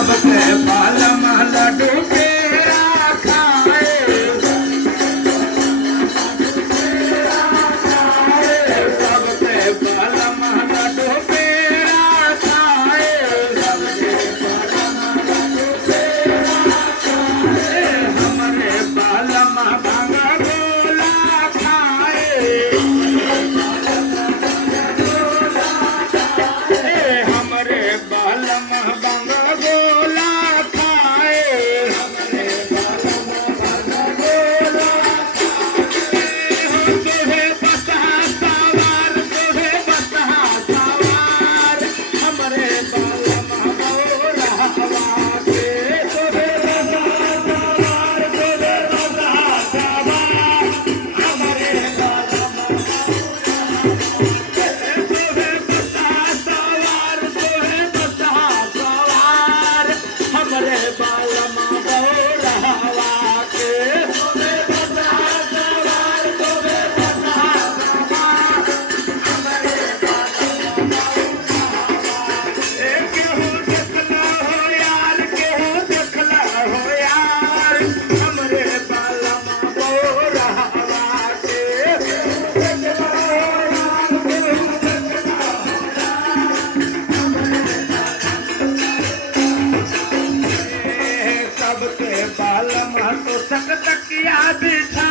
सबके बालम लड्डू पेड़ा खाए, सबके बालम लड्डू पेड़ा खाए, सबके बालम लड्डू पेड़ा खाए, हमरे बालम भांग गोला खाए, हमरे बालम भांग गोला खाए, हमरे बालम भांग गोला खाए, हो तोहे बसहा सवार, तोहे बसहा सवार, हमरे बालम गोला हवा के, तोहे बसहा सवार, तोहे बसहा सवार, हमरे बालम तोहे बसहा सवार, तोहे बसहा सवार, हमरे बालम गोला हवा के, तोहे बसहा सवार, तोहे बसहा सवार, हमरे केहू देखला हो यार, केहू देखला हो यार, हमरे बालम गोला हवा के, केहू देखला हो यार, केहू देखला सबके बालम तो तक तकिया बिछा